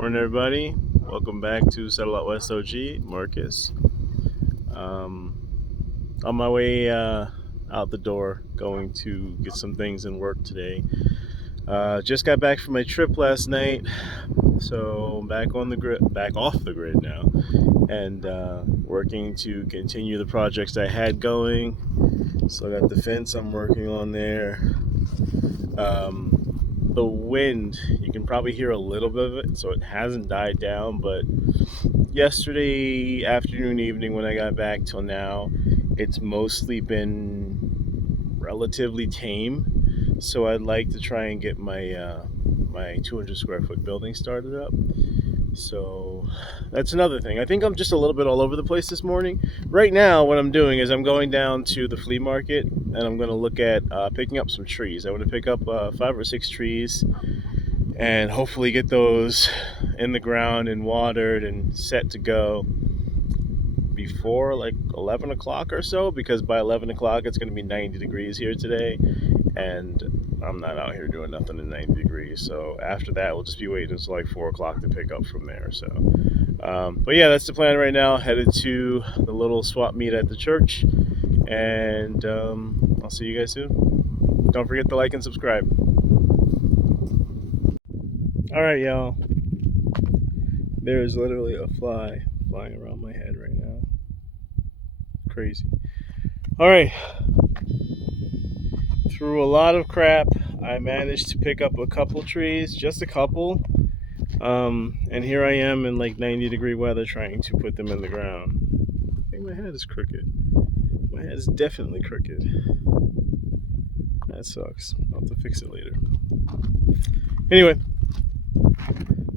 Morning, everybody. Welcome back to Settle Out West OG. Marcus. On my way out the door, going to get some things in work today. Just got back from my trip last night, so I'm back off the grid now, and working to continue the projects I had going. So I got the fence I'm working on there. The wind, you can probably hear a little bit of it, so it hasn't died down, but yesterday afternoon, evening when I got back till now, it's mostly been relatively tame. So I'd like to try and get my 200 square foot building started up. So that's another thing. I think I'm just a little bit all over the place this morning. Right now, what I'm doing is I'm going down to the flea market and I'm going to look at picking up some trees. I want to pick up 5 or 6 trees and hopefully get those in the ground and watered and set to go before like 11 o'clock or so, because by 11 o'clock it's going to be 90 degrees here today, and I'm not out here doing nothing in 90 degrees. So after that, we'll just be waiting until like 4 o'clock to pick up from there. So, but yeah, that's the plan right now. Headed to the little swap meet at the church, and I'll see you guys soon. Don't forget to like and subscribe. All right, y'all. There is literally a fly flying around my head right now. Crazy. All right. Through a lot of crap, I managed to pick up a couple trees, just a couple. And here I am in like 90-degree weather trying to put them in the ground. I think my head is crooked. My head is definitely crooked. That sucks. I'll have to fix it later. Anyway,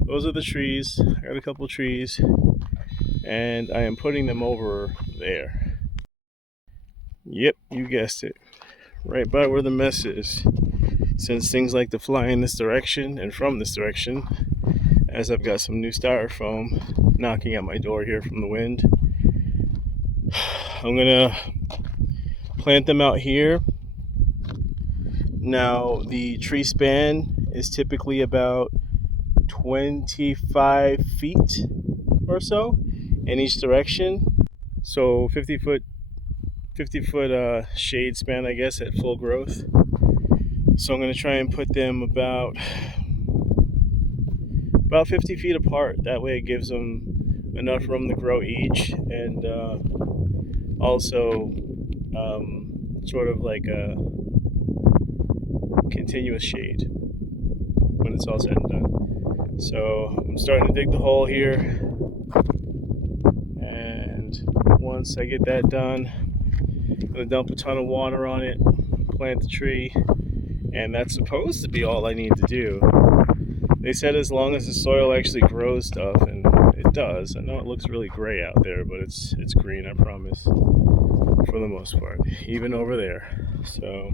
those are the trees. I got a couple trees, and I am putting them over there. Yep, you guessed it. Right by where the mess is. Since things like to fly in this direction and from this direction, as I've got some new styrofoam knocking at my door here from the wind, I'm gonna plant them out here. Now, the tree span is typically about 25 feet or so in each direction. So 50 foot shade span, I guess, at full growth. So I'm going to try and put them about 50 feet apart. That way it gives them enough room to grow each, and also sort of like a continuous shade when it's all said and done. So I'm starting to dig the hole here, and once I get that done, I'm going to dump a ton of water on it, plant the tree, and that's supposed to be all I need to do. They said as long as the soil actually grows stuff, and it does. I know it looks really gray out there, but it's green, I promise, for the most part, even over there. So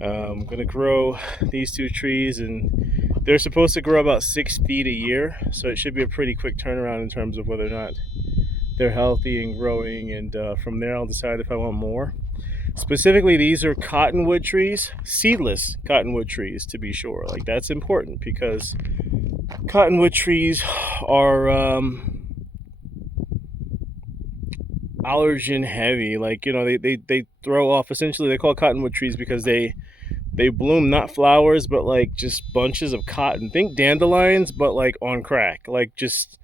I'm going to grow these 2 trees, and they're supposed to grow about 6 feet a year, so it should be a pretty quick turnaround in terms of whether or not they're healthy and growing, and from there I'll decide if I want more. Specifically, these are cottonwood trees, seedless cottonwood trees, to be sure. Like, that's important because cottonwood trees are allergen heavy. Like, you know, they throw off, essentially they call cottonwood trees because they bloom not flowers but like just bunches of cotton. Think dandelions, but like on crack, like just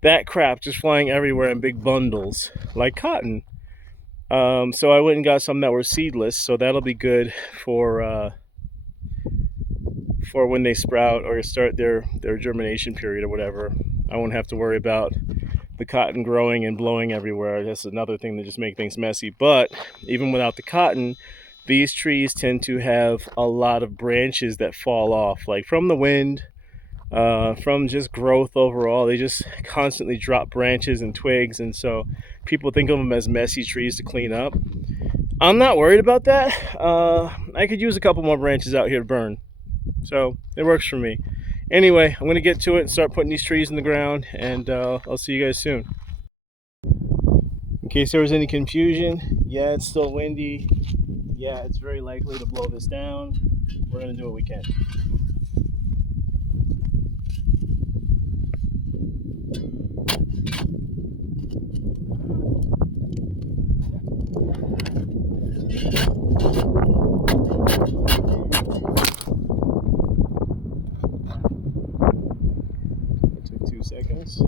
that crap just flying everywhere in big bundles like cotton. So I went and got some that were seedless, so that'll be good for when they sprout or start their germination period or whatever. I won't have to worry about the cotton growing and blowing everywhere. That's another thing that just makes things messy. But even without the cotton, these trees tend to have a lot of branches that fall off, like from the wind, from just growth overall. They just constantly drop branches and twigs, and so people think of them as messy trees to clean up. I'm not worried about that. I could use a couple more branches out here to burn, so it works for me. Anyway, I'm going to get to it and start putting these trees in the ground, and I'll see you guys soon. In case there was any confusion, yeah, it's still windy. Yeah, it's very likely to blow this down. We're going to do what we can. seconds.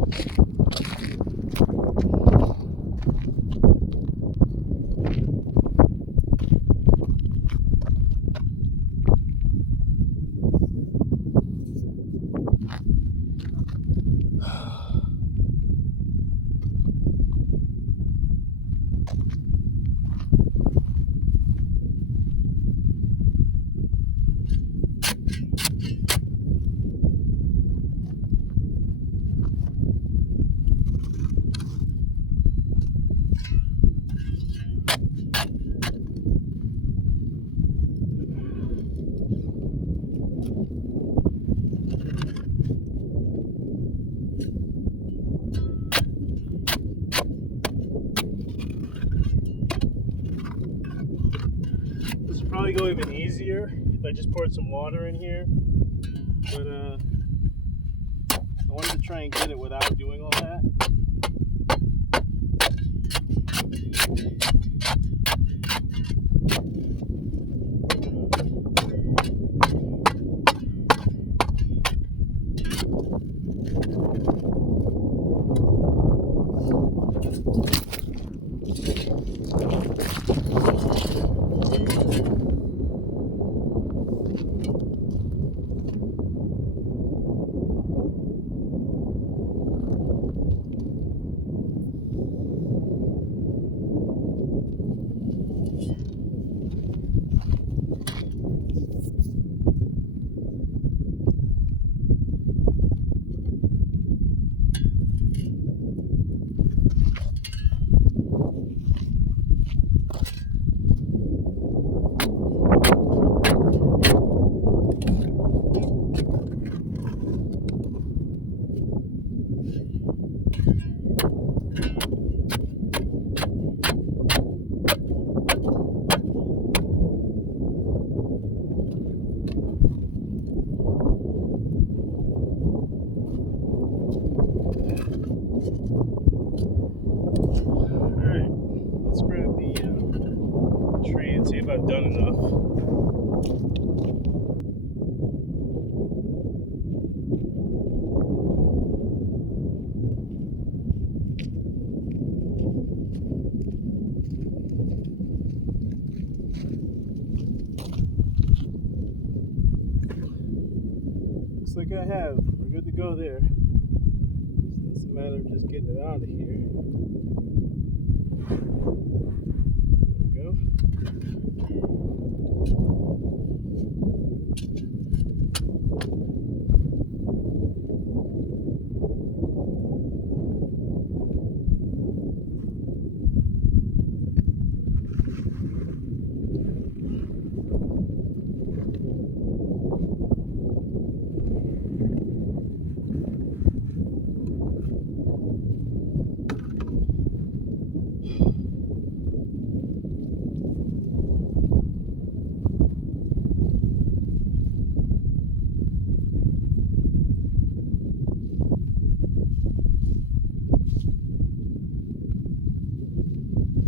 This would probably go even easier if I just poured some water in here, but I wanted to try and get it without doing all that. Alright, let's grab the tree and see if I've done enough. Looks like I have. We're good to go there. So it's a matter of just getting it out of here. There we go.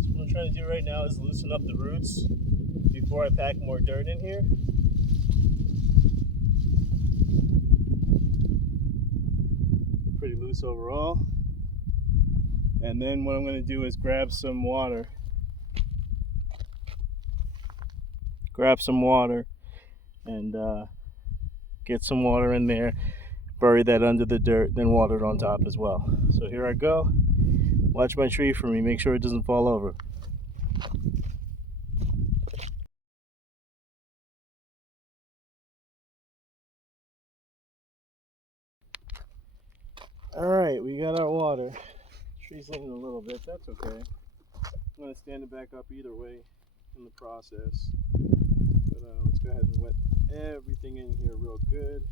What I'm trying to do right now is loosen up the roots before I pack more dirt in here. They're pretty loose overall. And then what I'm going to do is grab some water. And get some water in there, bury that under the dirt, then water it on top as well. So here I go. Watch my tree for me, make sure it doesn't fall over. Alright, we got our water. Tree's leaning a little bit, that's okay. I'm going to stand it back up either way in the process. But let's go ahead and wet everything in here real good.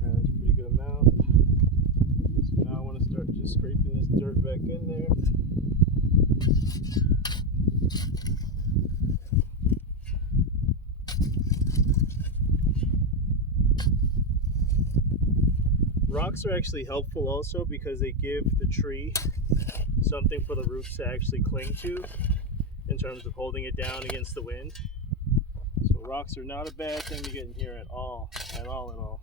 That's a pretty good amount. So now I want to start just scraping this dirt back in there. Rocks are actually helpful also because they give the tree something for the roots to actually cling to in terms of holding it down against the wind. So rocks are not a bad thing to get in here at all, at all, at all.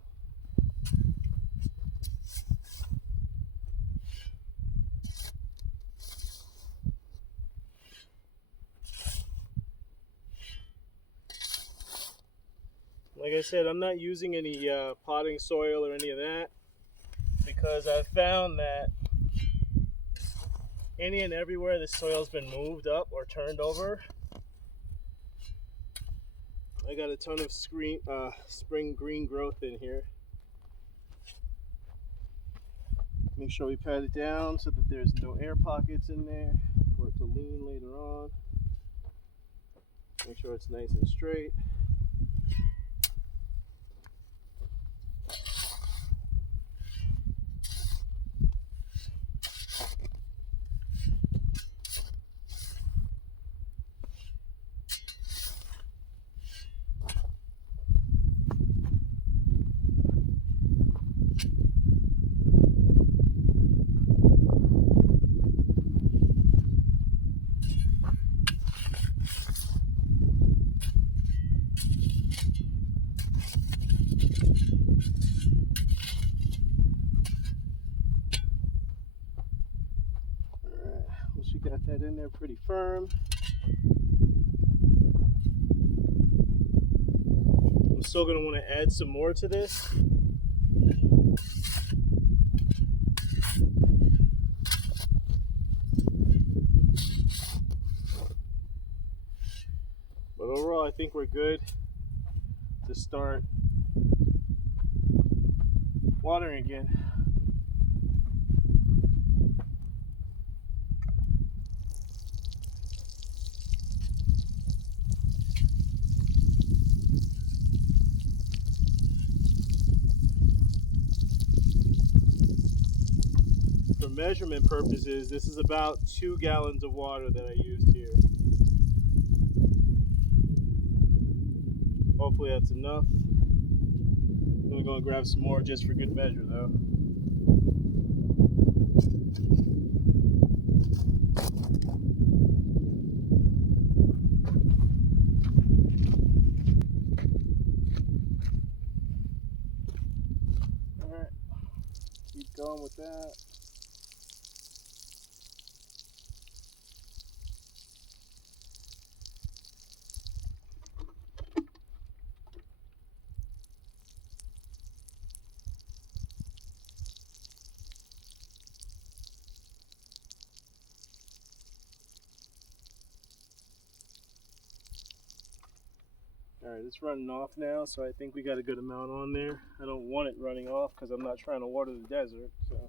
Like I said, I'm not using any potting soil or any of that because I've found that any and everywhere the soil's been moved up or turned over, I got a ton of spring green growth in here. Make sure we pat it down so that there's no air pockets in there for it to lean later on. Make sure it's nice and straight. Alright, once we got that in there pretty firm, I'm still going to want to add some more to this. But overall, I think we're good to start watering again. For measurement purposes, this is about 2 gallons of water that I used here. Hopefully that's enough. I'm gonna go and grab some more just for good measure though. Alright, keep going with that. Alright, it's running off now, so I think we got a good amount on there. I don't want it running off because I'm not trying to water the desert. So.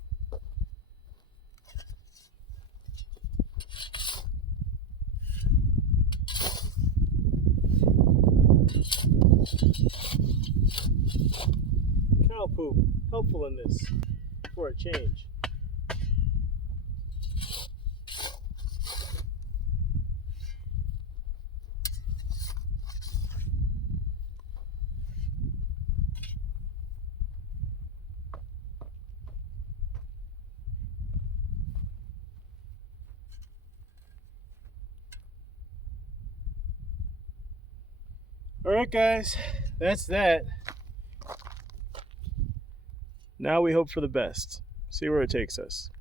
Cow poop, helpful in this for a change. Alright guys, that's that. Now we hope for the best. See where it takes us.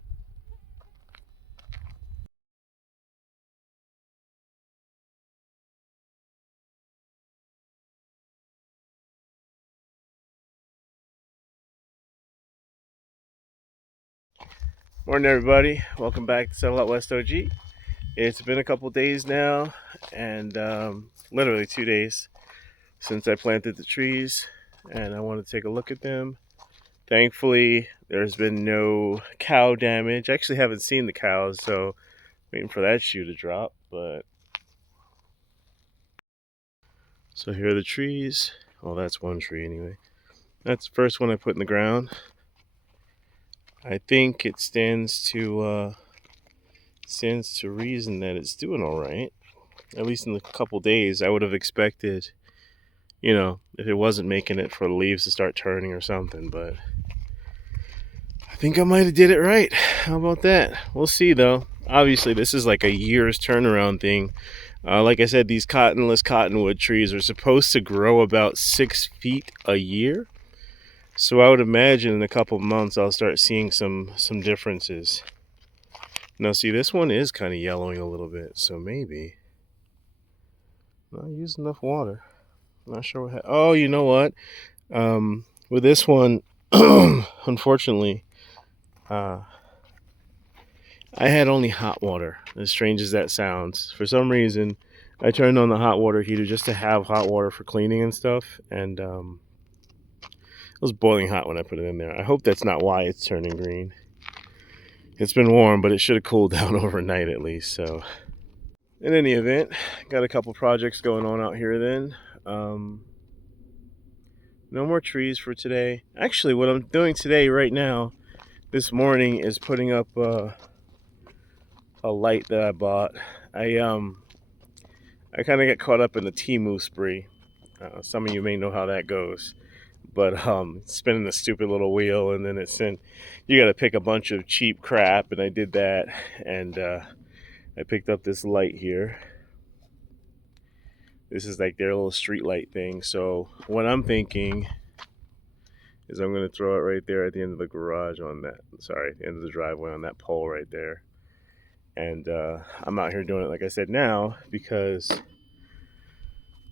Morning everybody, welcome back to 7 Lot West OG. It's been a couple days now, and literally 2 days since I planted the trees, and I want to take a look at them. Thankfully, there's been no cow damage. I actually haven't seen the cows, so waiting for that shoe to drop. But so here are the trees. Well, that's one tree anyway. That's the first one I put in the ground. I think it stands to reason that it's doing all right. At least in the couple days, I would have expected, if it wasn't making it, for the leaves to start turning or something. But think I might have did it right. How about that? We'll see though. Obviously, this is like a year's turnaround thing. Like I said, these cottonless cottonwood trees are supposed to grow about 6 feet a year. So I would imagine in a couple of months I'll start seeing some differences. Now, see, this one is kind of yellowing a little bit, so maybe not use enough water. Not sure what. Oh, you know what? With this one, unfortunately, uh, I had only hot water. As strange as that sounds, for some reason, I turned on the hot water heater just to have hot water for cleaning and stuff, and it was boiling hot when I put it in there. I hope that's not why it's turning green. It's been warm, but it should have cooled down overnight at least. So, in any event, got a couple projects going on out here. Then, no more trees for today. Actually, what I'm doing today, right now, this morning, is putting up a light that I bought. I kind of get caught up in the Temu spree. Some of you may know how that goes, but spinning the stupid little wheel, and then you got to pick a bunch of cheap crap, and I did that, and I picked up this light here. This is like their little street light thing. So what I'm thinking is I'm going to throw it right there at the end of the garage on that, sorry, the end of the driveway on that pole right there. And I'm out here doing it, like I said, now because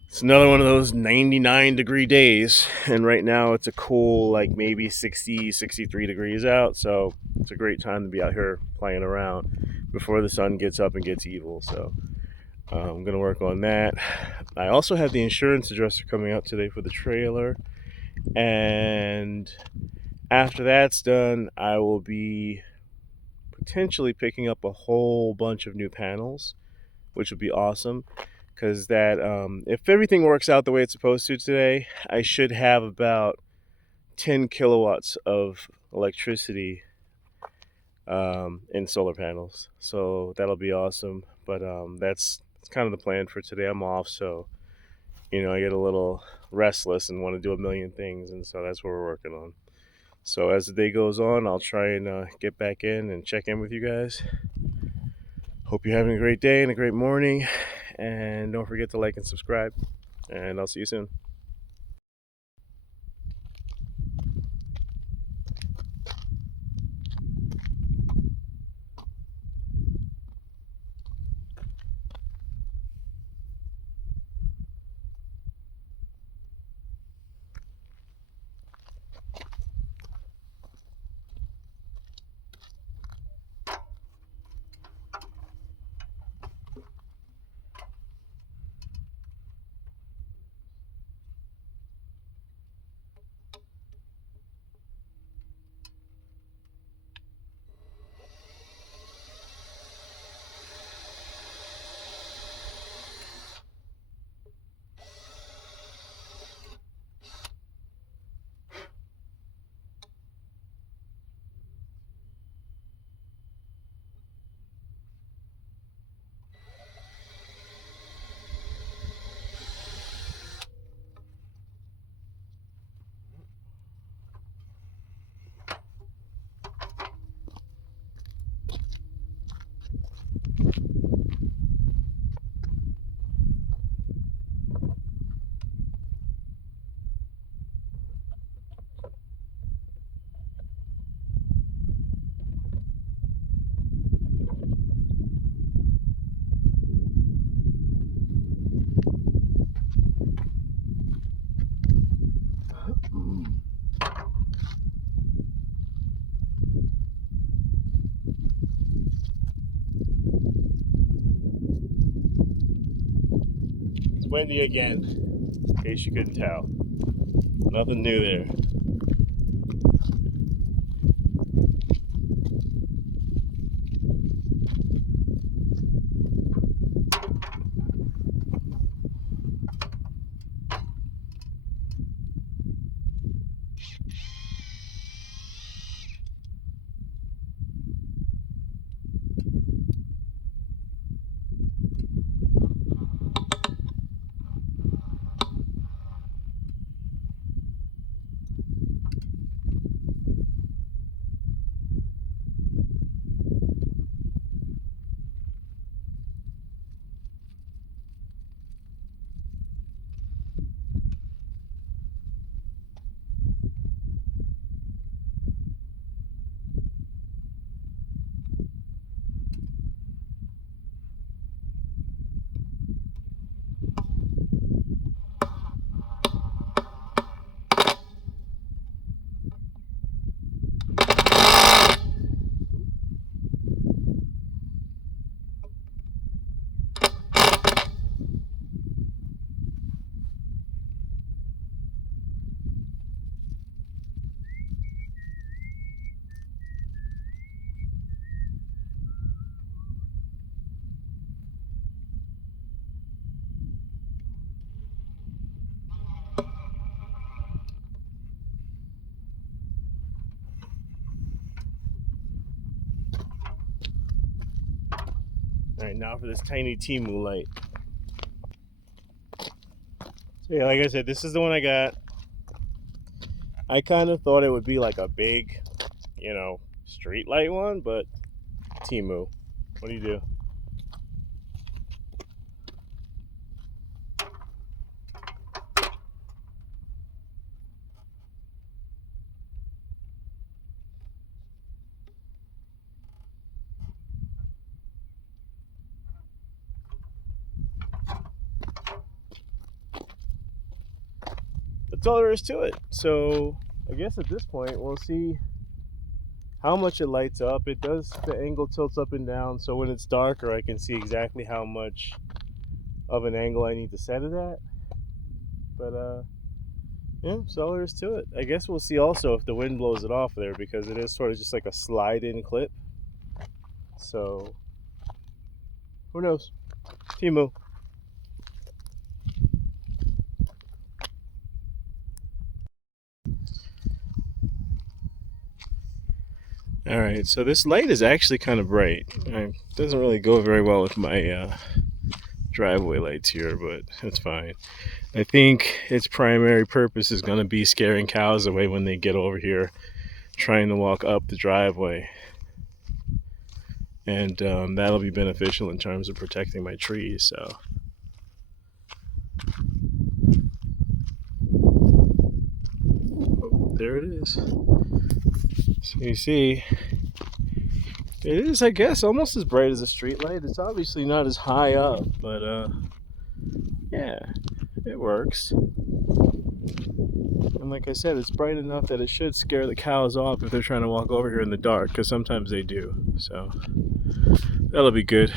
it's another one of those 99-degree days. And right now it's a cool, like maybe 60, 63 degrees out. So it's a great time to be out here playing around before the sun gets up and gets evil. So I'm going to work on that. I also have the insurance adjuster coming out today for the trailer. And after that's done, I will be potentially picking up a whole bunch of new panels, which would be awesome. Because that, if everything works out the way it's supposed to today, I should have about 10 kilowatts of electricity in solar panels. So that'll be awesome. But that's kind of the plan for today. I'm off, so I get a little restless and want to do a million things, and so that's what we're working on. So as the day goes on, I'll try and get back in and check in with you guys. Hope you're having a great day and a great morning, and don't forget to like and subscribe, and I'll see you soon. It's windy again, in case you couldn't tell. Nothing new there. All right, now for this tiny Temu light. So yeah, like I said, this is the one I got. I kind of thought it would be like a big, street light one, but Temu. What do you do? That's all there is to it. So I guess at this point we'll see how much it lights up. It does, the angle tilts up and down, so when it's darker I can see exactly how much of an angle I need to set it at. But yeah, that's all there is to it. I guess we'll see also if the wind blows it off there, because it is sort of just like a slide-in clip. So who knows? Temu. All right, so this light is actually kind of bright. It doesn't really go very well with my driveway lights here, but it's fine. I think its primary purpose is going to be scaring cows away when they get over here trying to walk up the driveway. And that'll be beneficial in terms of protecting my trees. So oh, there it is. So you see, it is, I guess, almost as bright as a street light. It's obviously not as high up, but yeah, it works. And like I said, it's bright enough that it should scare the cows off if they're trying to walk over here in the dark, because sometimes they do. So that'll be good.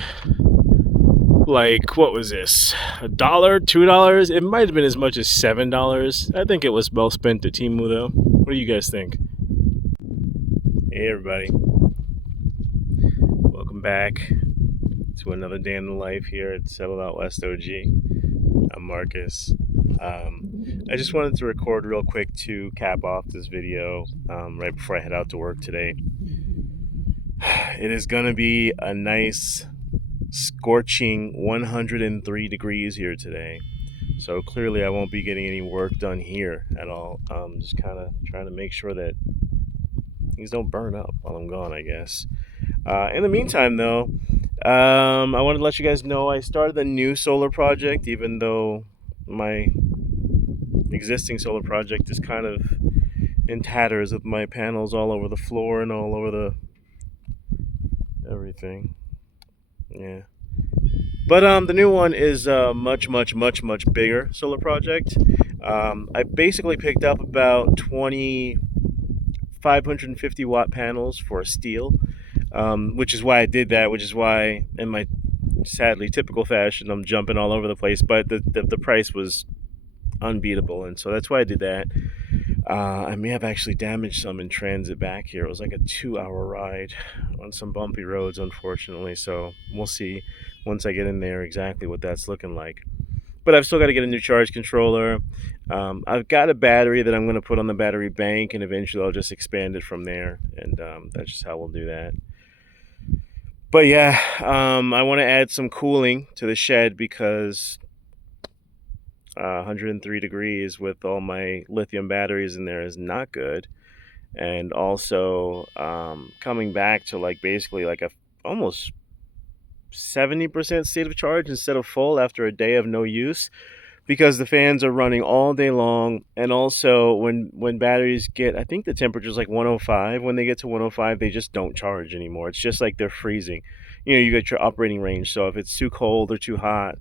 Like, what was this? $1, $2? It might have been as much as $7. I think it was well spent at Temu, though. What do you guys think? Hey, everybody. Welcome back to another day in the life here at Settled Out West OG. I'm Marcus. I just wanted to record real quick to cap off this video right before I head out to work today. It is going to be a nice scorching 103 degrees here today. So clearly I won't be getting any work done here at all. Just kind of trying to make sure that things don't burn up while I'm gone, I guess. In the meantime, though, I wanted to let you guys know I started a new solar project, even though my existing solar project is kind of in tatters with my panels all over the floor and all over the everything. Yeah. But the new one is a much bigger solar project. I basically picked up about 20 550 watt panels for steel, which is why I did that, which is why in my sadly typical fashion I'm jumping all over the place, but the price was unbeatable, and so that's why I did that. I may have actually damaged some in transit back here. It was like a 2-hour ride on some bumpy roads, unfortunately, so we'll see once I get in there exactly what that's looking like. But I've still got to get a new charge controller. I've got a battery that I'm going to put on the battery bank, and eventually I'll just expand it from there, and that's just how we'll do that. But yeah, I want to add some cooling to the shed because 103 degrees with all my lithium batteries in there is not good. And also coming back to like basically like a almost 70% state of charge instead of full after a day of no use, because the fans are running all day long. And also when batteries get, I think the temperature is like 105, when they get to 105 they just don't charge anymore. It's just like they're freezing. You get your operating range, so if it's too cold or too hot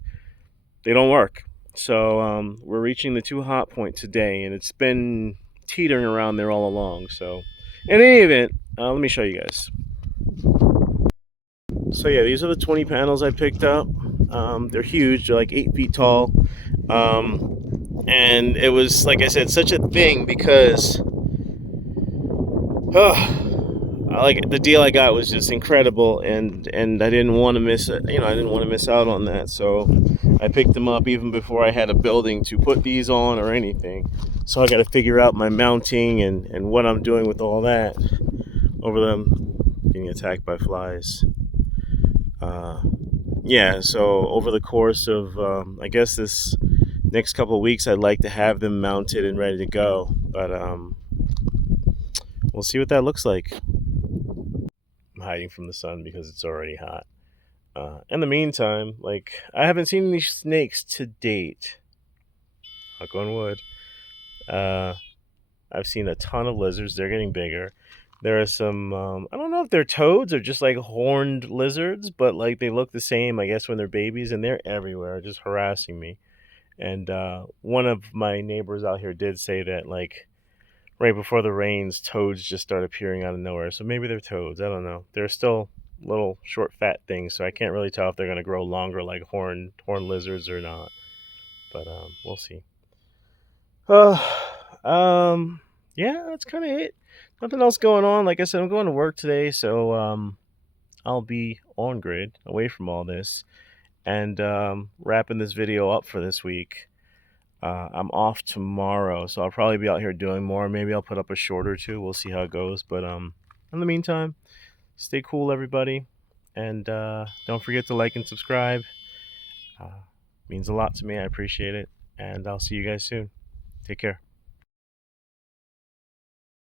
they don't work. So we're reaching the too hot point today, and it's been teetering around there all along. So in any event, let me show you guys. So yeah, these are the 20 panels I picked up. They're huge. They're like 8 feet tall. And it was, like I said, such a thing because like the deal I got was just incredible, and I didn't want to miss it. I didn't want to miss out on that. So I picked them up even before I had a building to put these on or anything. So I got to figure out my mounting and what I'm doing with all that over them being attacked by flies. Yeah, so over the course of, I guess this next couple of weeks, I'd like to have them mounted and ready to go. But we'll see what that looks like. I'm hiding from the sun because it's already hot. In the meantime, like, I haven't seen any snakes to date. Knock on wood. Uh, I've seen a ton of lizards. They're getting bigger. There are some, I don't know if they're toads or just like horned lizards, but like they look the same, I guess, when they're babies, and they're everywhere, just harassing me. And one of my neighbors out here did say that, like, right before the rains, toads just start appearing out of nowhere. So maybe they're toads. I don't know. They're still little short, fat things, so I can't really tell if they're going to grow longer like horn lizards or not. But we'll see. Uh, um, yeah, that's kind of it. Nothing else going on. Like I said, I'm going to work today, so I'll be on grid, away from all this, and wrapping this video up for this week. I'm off tomorrow, so I'll probably be out here doing more. Maybe I'll put up a short or two. We'll see how it goes. But in the meantime, stay cool, everybody, and don't forget to like and subscribe. Means a lot to me. I appreciate it, and I'll see you guys soon. Take care.